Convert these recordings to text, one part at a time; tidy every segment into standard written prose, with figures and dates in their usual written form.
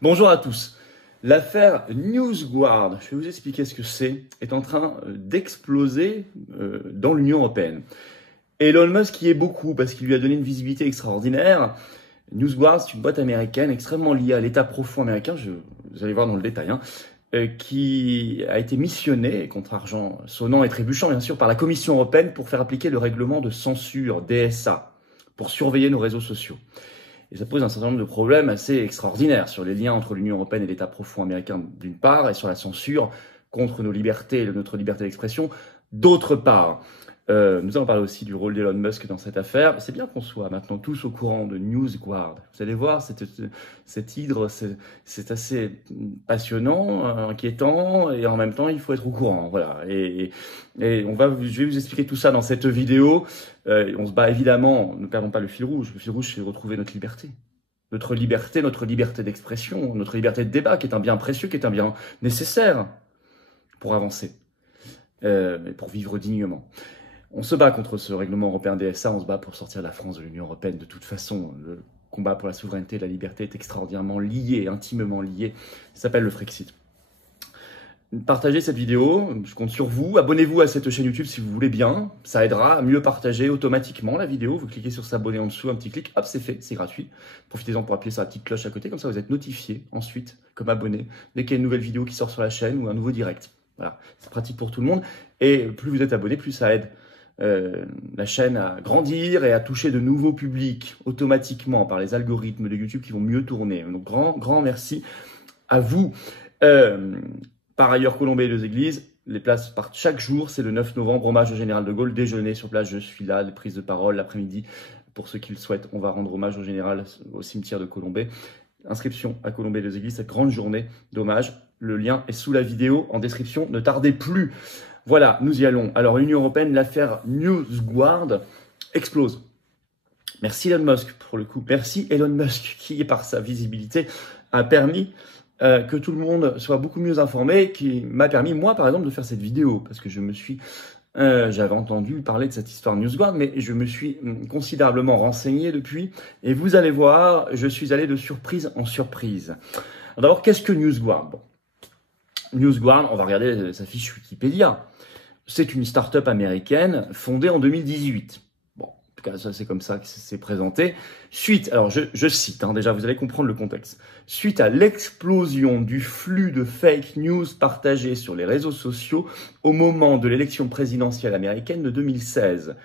Bonjour à tous. L'affaire NewsGuard, je vais vous expliquer ce que c'est, est en train d'exploser dans l'Union européenne. Elon Musk y est beaucoup parce qu'il lui a donné une visibilité extraordinaire. NewsGuard, c'est une boîte américaine extrêmement liée à l'État profond américain, vous allez voir dans le détail, qui a été missionnée, contre argent sonnant et trébuchant bien sûr, par la Commission européenne pour faire appliquer le règlement de censure, DSA, pour surveiller nos réseaux sociaux. Et ça pose un certain nombre de problèmes assez extraordinaires sur les liens entre l'Union européenne et l'État profond américain d'une part, et sur la censure contre nos libertés et notre liberté d'expression d'autre part. Nous allons parler aussi du rôle d'Elon Musk dans cette affaire. C'est bien qu'on soit maintenant tous au courant de NewsGuard. Vous allez voir, cette hydre, c'est assez passionnant, inquiétant, et en même temps, il faut être au courant. Voilà. Et je vais vous expliquer tout ça dans cette vidéo. On se bat évidemment, ne perdons pas le fil rouge. Le fil rouge, c'est retrouver notre liberté. Notre liberté d'expression, notre liberté de débat, qui est un bien précieux, qui est un bien nécessaire pour avancer, et pour vivre dignement. On se bat contre ce règlement européen DSA, on se bat pour sortir la France de l'Union européenne. De toute façon, le combat pour la souveraineté et la liberté est extraordinairement lié, intimement lié. Ça s'appelle le Frexit. Partagez cette vidéo, je compte sur vous. Abonnez-vous à cette chaîne YouTube si vous voulez bien. Ça aidera à mieux partager automatiquement la vidéo. Vous cliquez sur s'abonner en dessous, un petit clic, hop, c'est fait, c'est gratuit. Profitez-en pour appuyer sur la petite cloche à côté, comme ça vous êtes notifié ensuite, comme abonné, dès qu'il y a une nouvelle vidéo qui sort sur la chaîne ou un nouveau direct. Voilà, c'est pratique pour tout le monde. Et plus vous êtes abonné, plus ça aide la chaîne à grandir et à toucher de nouveaux publics automatiquement par les algorithmes de YouTube qui vont mieux tourner. Donc grand merci à vous. Par ailleurs, Colombey et deux églises, les places partent chaque jour, c'est le 9 novembre, hommage au général de Gaulle, déjeuner sur place, je suis là, les prises de parole l'après-midi, pour ceux qui le souhaitent, on va rendre hommage au général au cimetière de Colombey. Inscription à Colombey et deux églises, cette grande journée d'hommage, le lien est sous la vidéo en description, ne tardez plus. Voilà, nous y allons. Alors, l'Union européenne, l'affaire NewsGuard explose. Merci Elon Musk pour le coup. Merci Elon Musk qui, par sa visibilité, a permis que tout le monde soit beaucoup mieux informé, qui m'a permis, moi, par exemple, de faire cette vidéo. Parce que j'avais entendu parler de cette histoire NewsGuard, mais je me suis considérablement renseigné depuis. Et vous allez voir, je suis allé de surprise en surprise. D'abord, qu'est-ce que NewsGuard ? Bon. NewsGuard, on va regarder sa fiche Wikipédia. C'est une start-up américaine fondée en 2018. Bon, en tout cas, ça c'est comme ça que c'est présenté. Alors je cite, déjà vous allez comprendre le contexte. Suite à l'explosion du flux de fake news partagés sur les réseaux sociaux au moment de l'élection présidentielle américaine de 2016.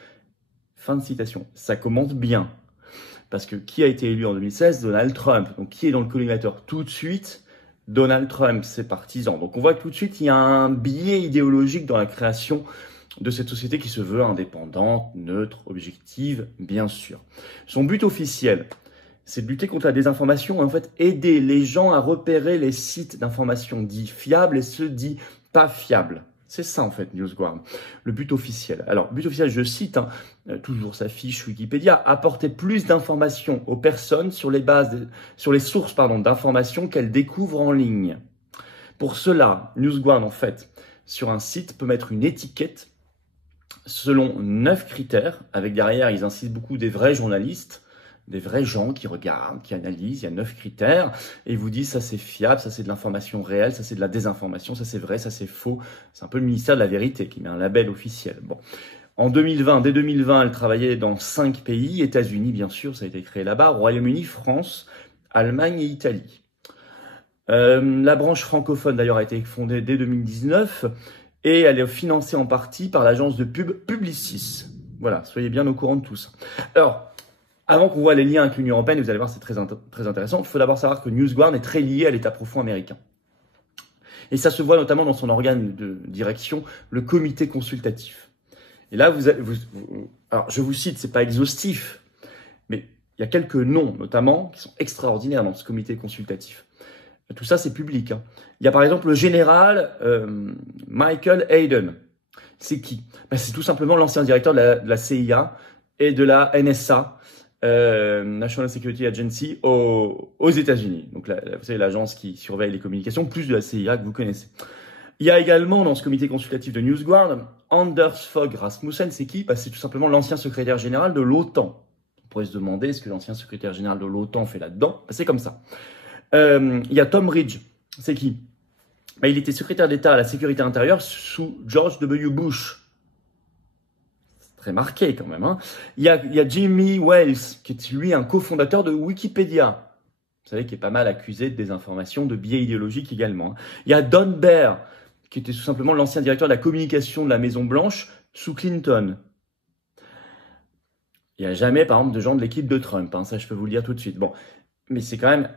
Fin de citation. Ça commence bien. Parce que qui a été élu en 2016 ? Donald Trump. Donc qui est dans le collimateur tout de suite ? Donald Trump, ses partisans. Donc on voit que tout de suite, il y a un biais idéologique dans la création de cette société qui se veut indépendante, neutre, objective, bien sûr. Son but officiel, c'est de lutter contre la désinformation et en fait aider les gens à repérer les sites d'information dits fiables et ceux dits pas fiables. C'est ça en fait, NewsGuard. Le but officiel. Alors, but officiel, je cite, toujours sa fiche Wikipédia, apporter plus d'informations aux personnes sur les sources d'informations qu'elles découvrent en ligne. Pour cela, NewsGuard, en fait, sur un site, peut mettre une étiquette selon 9 critères, avec derrière, ils insistent beaucoup des vrais journalistes, des vrais gens qui regardent, qui analysent, il y a 9 critères, et ils vous disent ça c'est fiable, ça c'est de l'information réelle, ça c'est de la désinformation, ça c'est vrai, ça c'est faux. C'est un peu le ministère de la vérité qui met un label officiel. Bon. En 2020, dès 2020, elle travaillait dans 5 pays, États-Unis bien sûr, ça a été créé là-bas, Royaume-Uni, France, Allemagne et Italie. La branche francophone d'ailleurs a été fondée dès 2019, et elle est financée en partie par l'agence de pub Publicis. Voilà, soyez bien au courant de tout ça. Alors, avant qu'on voit les liens avec l'Union européenne, vous allez voir, c'est très intéressant. Il faut d'abord savoir que NewsGuard est très lié à l'État profond américain. Et ça se voit notamment dans son organe de direction, le comité consultatif. Et là, alors je vous cite, c'est pas exhaustif, mais il y a quelques noms, notamment, qui sont extraordinaires dans ce comité consultatif. Tout ça, c'est public. Il y a par exemple le général Michael Hayden. C'est qui ? C'est tout simplement l'ancien directeur de la CIA et de la NSA, National Security Agency aux États-Unis. Donc, vous savez, l'agence qui surveille les communications, plus de la CIA que vous connaissez. Il y a également dans ce comité consultatif de NewsGuard, Anders Fogh Rasmussen. C'est qui ? C'est tout simplement l'ancien secrétaire général de l'OTAN. On pourrait se demander ce que l'ancien secrétaire général de l'OTAN fait là-dedans. C'est comme ça. Il y a Tom Ridge. C'est qui? Ben, il était secrétaire d'État à la sécurité intérieure sous George W. Bush. C'est très marqué quand même. Hein. Il y a Jimmy Wales, qui est lui un cofondateur de Wikipédia. Vous savez, qui est pas mal accusé de désinformation, de biais idéologiques également. Il y a Don Baer, qui était tout simplement l'ancien directeur de la communication de la Maison-Blanche sous Clinton. Il n'y a jamais, par exemple, de gens de l'équipe de Trump. Hein, ça, je peux vous le dire tout de suite. Bon, mais c'est quand même...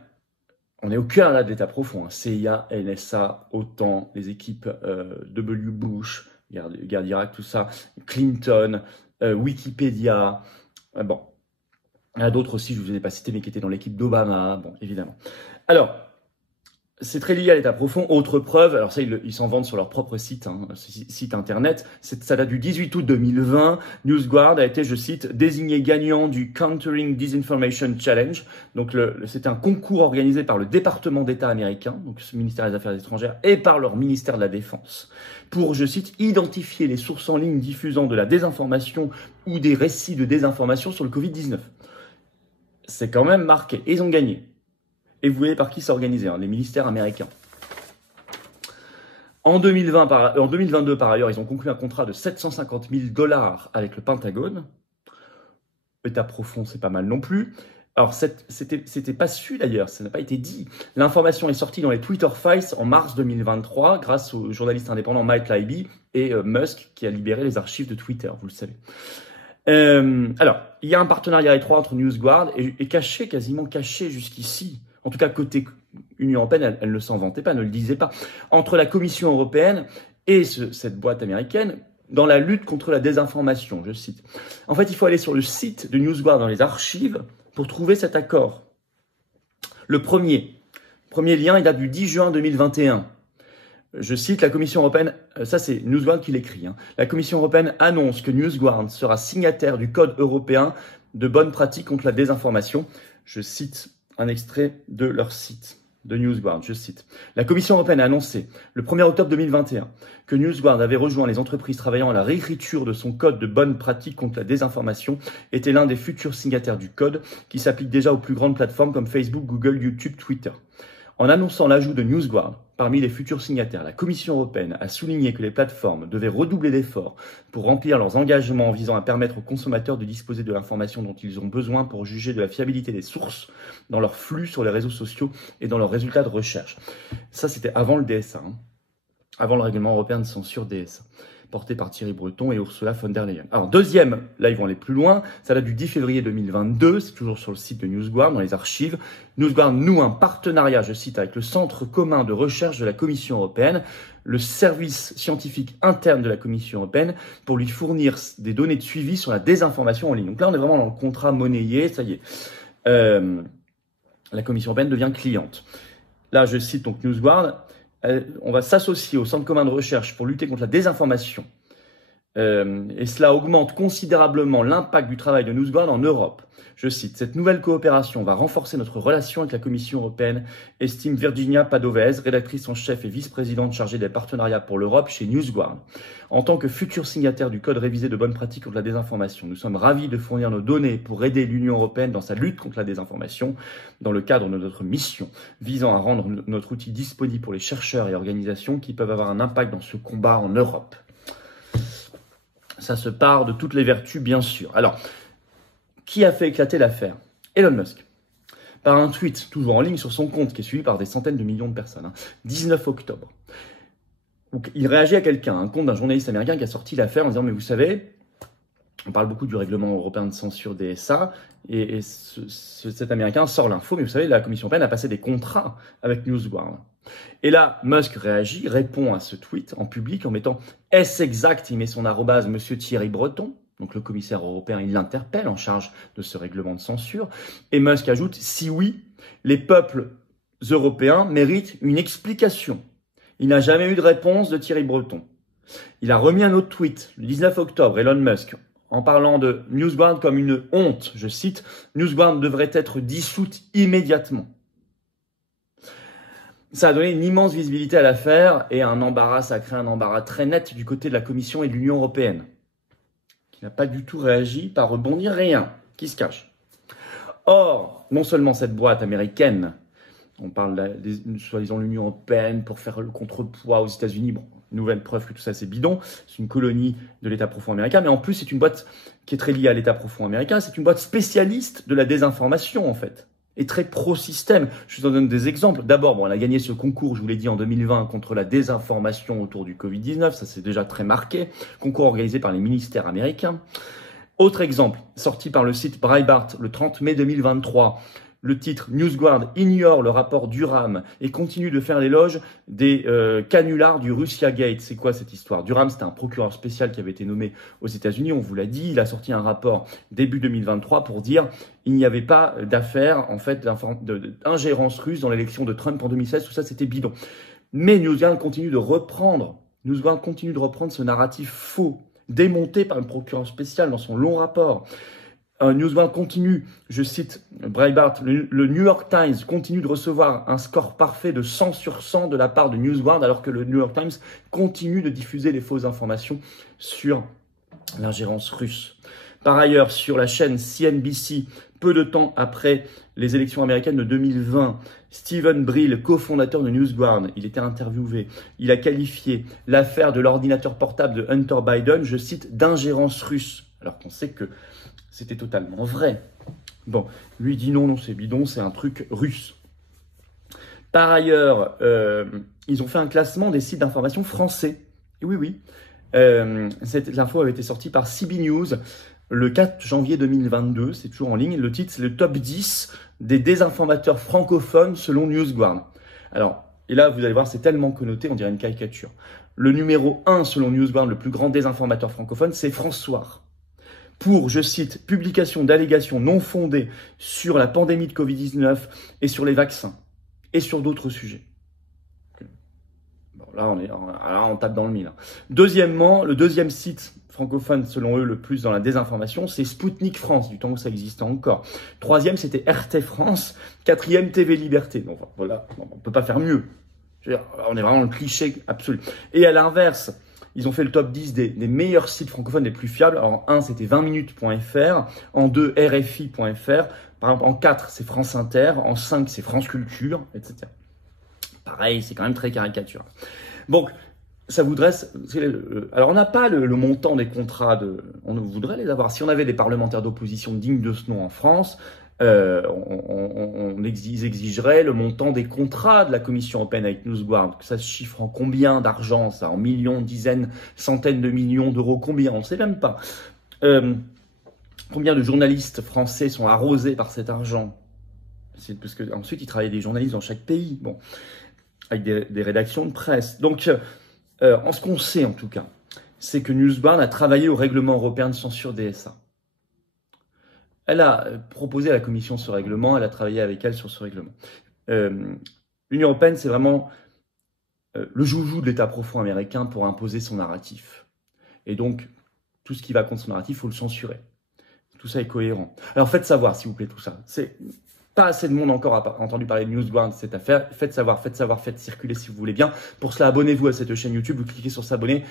On est au cœur là de l'État profond. Hein. CIA, NSA, OTAN, les équipes W. Bush, guerre d'Irak, tout ça, Clinton, Wikipédia. Bon, il y en a d'autres aussi, je ne vous ai pas cité, mais qui étaient dans l'équipe d'Obama. Bon, évidemment. Alors, c'est très lié à l'État profond. Autre preuve, alors ça, ils s'en vendent sur leur propre site, hein, site internet. Ça date du 18 août 2020. NewsGuard a été, je cite, désigné gagnant du Countering Disinformation Challenge. Donc, c'était un concours organisé par le département d'État américain, donc ce ministère des Affaires étrangères, et par leur ministère de la Défense, pour, je cite, identifier les sources en ligne diffusant de la désinformation ou des récits de désinformation sur le Covid-19. C'est quand même marqué. Et ils ont gagné. Et vous voyez par qui c'est organisé, hein, les ministères américains. En 2022, par ailleurs, ils ont conclu un contrat de 750 000 $ avec le Pentagone. État profond, c'est pas mal non plus. Alors, c'était pas su d'ailleurs, ça n'a pas été dit. L'information est sortie dans les Twitter Files en mars 2023 grâce au journaliste indépendant Mike Libby et Musk qui a libéré les archives de Twitter, vous le savez. Alors, il y a un partenariat étroit entre NewsGuard et caché, quasiment caché jusqu'ici. En tout cas, côté Union européenne, elle ne s'en vantait pas, ne le disait pas, entre la Commission européenne et cette boîte américaine dans la lutte contre la désinformation, je cite. En fait, il faut aller sur le site de NewsGuard dans les archives pour trouver cet accord. Le premier lien, il date du 10 juin 2021. Je cite, la Commission européenne, ça c'est NewsGuard qui l'écrit, hein. La Commission européenne annonce que NewsGuard sera signataire du Code européen de bonnes pratiques contre la désinformation. Je cite un extrait de leur site, de NewsGuard, je cite. La Commission européenne a annoncé le 1er octobre 2021 que NewsGuard avait rejoint les entreprises travaillant à la réécriture de son code de bonnes pratiques contre la désinformation, était l'un des futurs signataires du code qui s'applique déjà aux plus grandes plateformes comme Facebook, Google, YouTube, Twitter. En annonçant l'ajout de NewsGuard parmi les futurs signataires, la Commission européenne a souligné que les plateformes devaient redoubler d'efforts pour remplir leurs engagements visant à permettre aux consommateurs de disposer de l'information dont ils ont besoin pour juger de la fiabilité des sources dans leurs flux sur les réseaux sociaux et dans leurs résultats de recherche. Ça, c'était avant le DSA, hein, avant le règlement européen de censure DSA, porté par Thierry Breton et Ursula von der Leyen. Alors, deuxième, là, ils vont aller plus loin, ça date du 10 février 2022, c'est toujours sur le site de NewsGuard, dans les archives. NewsGuard noue un partenariat, je cite, avec le Centre commun de recherche de la Commission européenne, le service scientifique interne de la Commission européenne, pour lui fournir des données de suivi sur la désinformation en ligne. Donc là, on est vraiment dans le contrat monnayé, ça y est. La Commission européenne devient cliente. Là, je cite donc NewsGuard, on va s'associer au Centre commun de recherche pour lutter contre la désinformation. Et cela augmente considérablement l'impact du travail de NewsGuard en Europe. Je cite, cette nouvelle coopération va renforcer notre relation avec la Commission européenne, estime Virginia Padovez, rédactrice en chef et vice-présidente chargée des partenariats pour l'Europe chez NewsGuard. En tant que futur signataire du Code révisé de bonnes pratiques contre la désinformation, nous sommes ravis de fournir nos données pour aider l'Union européenne dans sa lutte contre la désinformation, dans le cadre de notre mission visant à rendre notre outil disponible pour les chercheurs et organisations qui peuvent avoir un impact dans ce combat en Europe. Ça se part de toutes les vertus, bien sûr. Alors, qui a fait éclater l'affaire? Elon Musk. Par un tweet, toujours en ligne sur son compte, qui est suivi par des centaines de millions de personnes. 19 octobre. Donc, il réagit à quelqu'un, un compte d'un journaliste américain qui a sorti l'affaire en disant « Mais vous savez, on parle beaucoup du règlement européen de censure DSA, et cet Américain sort l'info, mais vous savez, la Commission européenne a passé des contrats avec NewsGuard. » Et là, Musk réagit, répond à ce tweet en public en mettant « Est-ce exact ?» Il met son arrobase Monsieur Thierry Breton, donc le commissaire européen, il l'interpelle en charge de ce règlement de censure. Et Musk ajoute « Si oui, les peuples européens méritent une explication. » Il n'a jamais eu de réponse de Thierry Breton. Il a remis un autre tweet, le 19 octobre, Elon Musk, en parlant de NewsGuard comme une honte. Je cite, « NewsGuard devrait être dissoute immédiatement. » Ça a donné une immense visibilité à l'affaire et un embarras, ça a créé un embarras très net du côté de la Commission et de l'Union européenne, qui n'a pas du tout réagi, pas rebondi, rien, qui se cache. Or, non seulement cette boîte américaine On parle soi-disant l'Union européenne pour faire le contrepoids aux États-Unis. Bon, nouvelle preuve que tout ça c'est bidon. C'est une colonie de l'État profond américain, mais en plus c'est une boîte qui est très liée à l'État profond américain. C'est une boîte spécialiste de la désinformation en fait, et très pro-système. Je vous en donne des exemples. D'abord, bon, elle a gagné ce concours, je vous l'ai dit, en 2020 contre la désinformation autour du Covid-19. Ça c'est déjà très marqué. Concours organisé par les ministères américains. Autre exemple, sorti par le site Breitbart le 30 mai 2023. Le titre « NewsGuard ignore le rapport Durham et continue de faire l'éloge des canulars du Russia Gate ». C'est quoi cette histoire? Durham, c'était un procureur spécial qui avait été nommé aux États-Unis, on vous l'a dit. Il a sorti un rapport début 2023 pour dire il n'y avait pas d'affaire, en fait, d'ingérence russe dans l'élection de Trump en 2016. Tout ça, c'était bidon. Mais NewsGuard continue de reprendre ce narratif faux, démonté par le procureur spécial dans son long rapport. NewsGuard continue, je cite Breitbart, le New York Times continue de recevoir un score parfait de 100 sur 100 de la part de NewsGuard, alors que le New York Times continue de diffuser les fausses informations sur l'ingérence russe. Par ailleurs, sur la chaîne CNBC, peu de temps après les élections américaines de 2020, Stephen Brill, cofondateur de NewsGuard, il était interviewé, il a qualifié l'affaire de l'ordinateur portable de Hunter Biden, je cite, d'ingérence russe, alors qu'on sait que c'était totalement vrai. Bon, lui dit non, c'est bidon, c'est un truc russe. Par ailleurs, ils ont fait un classement des sites d'information français. Et oui. L'info avait été sortie par CB News le 4 janvier 2022. C'est toujours en ligne. Le titre, c'est le top 10 des désinformateurs francophones selon NewsGuard. Alors, et là, vous allez voir, c'est tellement connoté, on dirait une caricature. Le numéro 1 selon NewsGuard, le plus grand désinformateur francophone, c'est François. Pour, je cite, publication d'allégations non fondées sur la pandémie de Covid-19 et sur les vaccins et sur d'autres sujets. Bon, là, on tape dans le mille. Deuxièmement, le deuxième site francophone, selon eux, le plus dans la désinformation, c'est Sputnik France, du temps où ça existait encore. Troisième, c'était RT France. Quatrième, TV Liberté. Donc voilà, on ne peut pas faire mieux. Je veux dire, on est vraiment le cliché absolu. Et à l'inverse, ils ont fait le top 10 des meilleurs sites francophones les plus fiables. Alors, en 1, c'était 20minutes.fr. En 2, RFI.fr. Par exemple, en 4, c'est France Inter. En 5, c'est France Culture, etc. Pareil, c'est quand même très caricatural. Donc, ça vous dresse... Alors, on n'a pas le montant des contrats. On voudrait les avoir. Si on avait des parlementaires d'opposition dignes de ce nom en France, on exigerait le montant des contrats de la Commission européenne avec NewsGuard. Ça se chiffre en combien d'argent, ça? En millions, dizaines, centaines de millions d'euros? Combien? On ne sait même pas. Combien de journalistes français sont arrosés par cet argent? C'est parce que ensuite, ils travaillent des journalistes dans chaque pays. Bon, avec des rédactions de presse. Donc, en ce qu'on sait en tout cas, c'est que NewsGuard a travaillé au règlement européen de censure DSA. Elle a proposé à la Commission ce règlement, elle a travaillé avec elle sur ce règlement. L'Union européenne, c'est vraiment le joujou de l'État profond américain pour imposer son narratif. Et donc, tout ce qui va contre son narratif, il faut le censurer. Tout ça est cohérent. Alors faites savoir, s'il vous plaît, tout ça. C'est pas assez de monde encore a entendu parler de NewsGuard de cette affaire. Faites savoir, faites circuler si vous voulez bien. Pour cela, abonnez-vous à cette chaîne YouTube, vous cliquez sur s'abonner.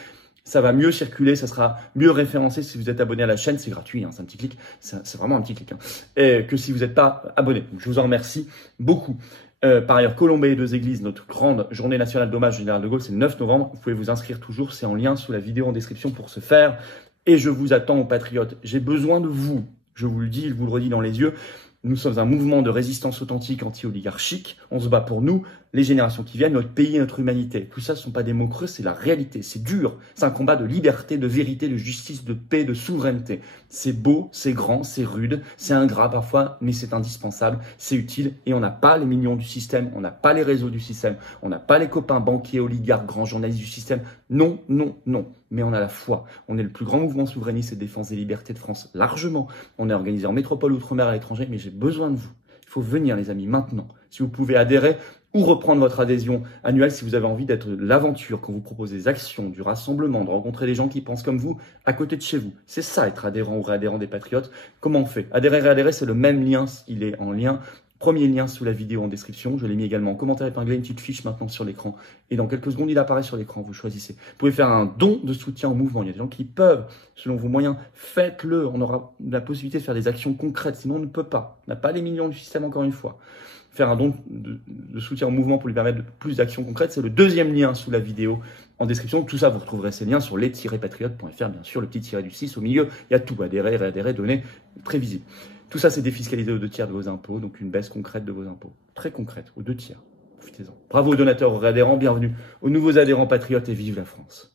Ça va mieux circuler, ça sera mieux référencé si vous êtes abonné à la chaîne. C'est gratuit, hein, c'est un petit clic, c'est vraiment un petit clic. Hein. Et que si vous n'êtes pas abonné. Donc, je vous en remercie beaucoup. Par ailleurs, Colombes et deux églises, notre grande journée nationale d'hommage au général de Gaulle, c'est le 9 novembre. Vous pouvez vous inscrire toujours, c'est en lien sous la vidéo en description pour ce faire. Et je vous attends aux patriotes. J'ai besoin de vous. Je vous le dis, je vous le redis dans les yeux. Nous sommes un mouvement de résistance authentique anti-oligarchique. On se bat pour nous, les générations qui viennent, notre pays et notre humanité. Tout ça, ce ne sont pas des mots creux, c'est la réalité. C'est dur. C'est un combat de liberté, de vérité, de justice, de paix, de souveraineté. C'est beau, c'est grand, c'est rude, c'est ingrat parfois, mais c'est indispensable, c'est utile. Et on n'a pas les millions du système, on n'a pas les réseaux du système, on n'a pas les copains banquiers, oligarques, grands journalistes du système. Non, non, non. Mais on a la foi. On est le plus grand mouvement souverainiste et de défense des libertés de France, largement. On est organisé en métropole, outre-mer, à l'étranger, mais j'ai besoin de vous. Il faut venir, les amis, maintenant. Si vous pouvez adhérer ou reprendre votre adhésion annuelle si vous avez envie d'être l'aventure, qu'on vous propose des actions, du rassemblement, de rencontrer des gens qui pensent comme vous à côté de chez vous. C'est ça, être adhérent ou réadhérent des Patriotes. Comment on fait? Adhérer, réadhérer, c'est le même lien, il est en lien. Premier lien sous la vidéo en description. Je l'ai mis également en commentaire épinglé, une petite fiche maintenant sur l'écran. Et dans quelques secondes, il apparaît sur l'écran. Vous choisissez. Vous pouvez faire un don de soutien au mouvement. Il y a des gens qui peuvent, selon vos moyens. Faites-le. On aura la possibilité de faire des actions concrètes. Sinon, on ne peut pas. On n'a pas les millions du système, encore une fois. faire un don de soutien au mouvement pour lui permettre de plus d'actions concrètes. C'est le deuxième lien sous la vidéo en description. Tout ça, vous retrouverez ces liens sur les-patriotes.fr, bien sûr, le petit tiret du 6 au milieu. Il y a tout, adhérer, réadhérer, donner, très visible. Tout ça, c'est défiscalisé aux 2 tiers de vos impôts, donc une baisse concrète de vos impôts. Très concrète, aux 2 tiers. Profitez-en. Bravo aux donateurs, aux réadhérents, bienvenue aux nouveaux adhérents patriotes et vive la France.